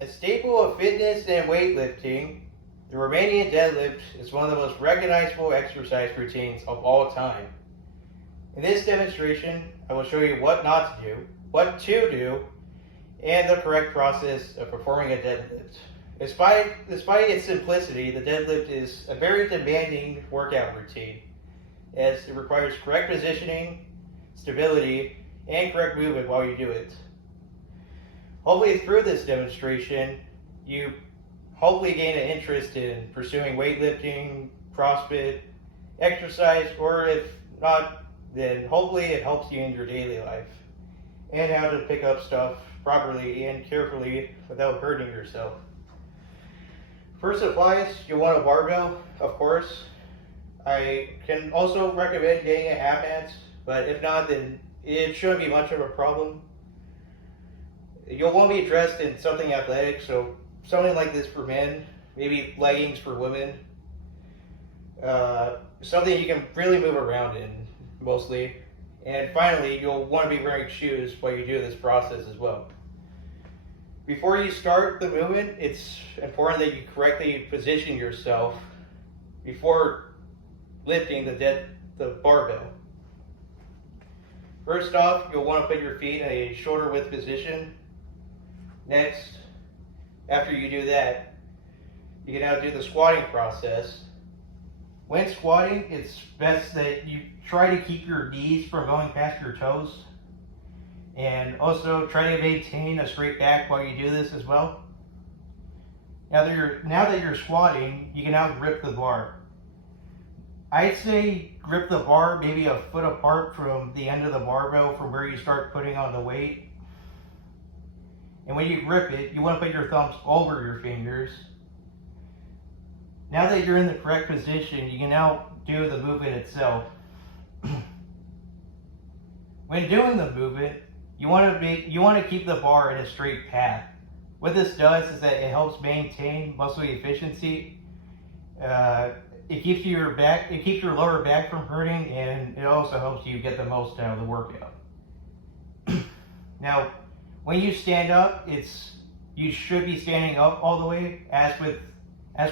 A staple of fitness and weightlifting, the Romanian deadlift is one of the most recognizable exercise routines of all time. In this demonstration, I will show you what not to do, what to do, and the correct process of performing a deadlift. Despite its simplicity, the deadlift is a very demanding workout routine, as it requires correct positioning, stability, and correct movement while you do it. Hopefully through this demonstration, you hopefully gain an interest in pursuing weightlifting, CrossFit, exercise, or if not, then hopefully it helps you in your daily life and how to pick up stuff properly and carefully without hurting yourself. For supplies, you'll want a barbell, of course. I can also recommend getting a half mat, but if not, then it shouldn't be much of a problem. You'll want to be dressed in something athletic, so something like this for men, maybe leggings for women. Something you can really move around in, mostly. And finally, you'll want to be wearing shoes while you do this process as well. Before you start the movement, it's important that you correctly position yourself before lifting the barbell. First off, you'll want to put your feet in a shoulder width position. Next, after you do that, you can now do the squatting process. When squatting, it's best that you try to keep your knees from going past your toes, and also try to maintain a straight back while you do this as well. Now that you're squatting, you can now grip the bar. I'd say grip the bar maybe a foot apart from the end of the barbell from where you start putting on the weight. And when you grip it, you want to put your thumbs over your fingers. Now that you're in the correct position, you can now do the movement itself. When doing the movement, you want to keep the bar in a straight path. What this does is that it helps maintain muscle efficiency. It keeps your lower back from hurting, and it also helps you get the most out of the workout. Now, when you stand up, you should be standing up all the way. As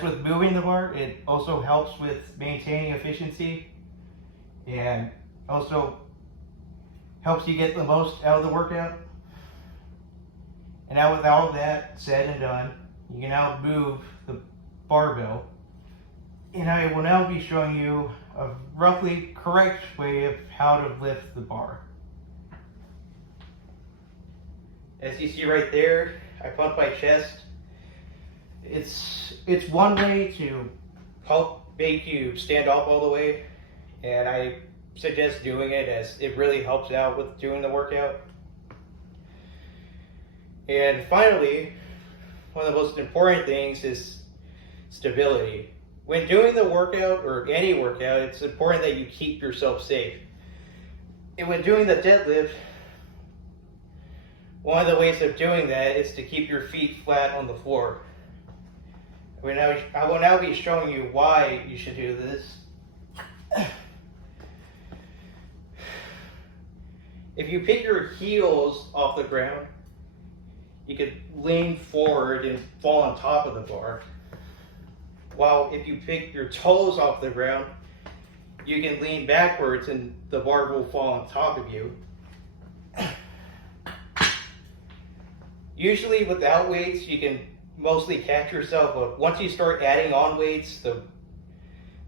with moving the bar, it also helps with maintaining efficiency and also helps you get the most out of the workout. And now with all of that said and done, you can now move the barbell. And I will now be showing you a roughly correct way of how to lift the bar. As you see right there, I pump my chest. It's one way to help make you stand up all the way, and I suggest doing it as it really helps out with doing the workout. And finally, one of the most important things is stability. When doing the workout, or any workout, it's important that you keep yourself safe. And when doing the deadlift, one of the ways of doing that is to keep your feet flat on the floor. I will now be showing you why you should do this. If you pick your heels off the ground, you could lean forward and fall on top of the bar. While if you pick your toes off the ground, you can lean backwards and the bar will fall on top of you. Usually without weights, you can mostly catch yourself, but once you start adding on weights, the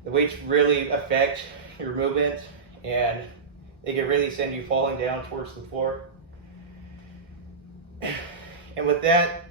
weights really affect your movement, and they can really send you falling down towards the floor. And with that,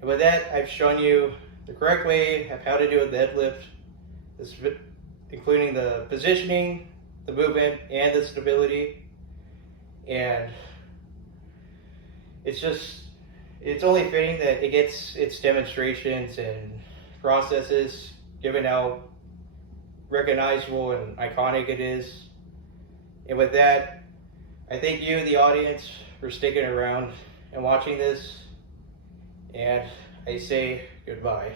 and with that, I've shown you the correct way of how to do a deadlift, including the positioning, the movement, and the stability. And it's just it's only fitting that it gets its demonstrations and processes, given how recognizable and iconic it is. And with that, I thank you, the audience, for sticking around and watching this, and I say goodbye.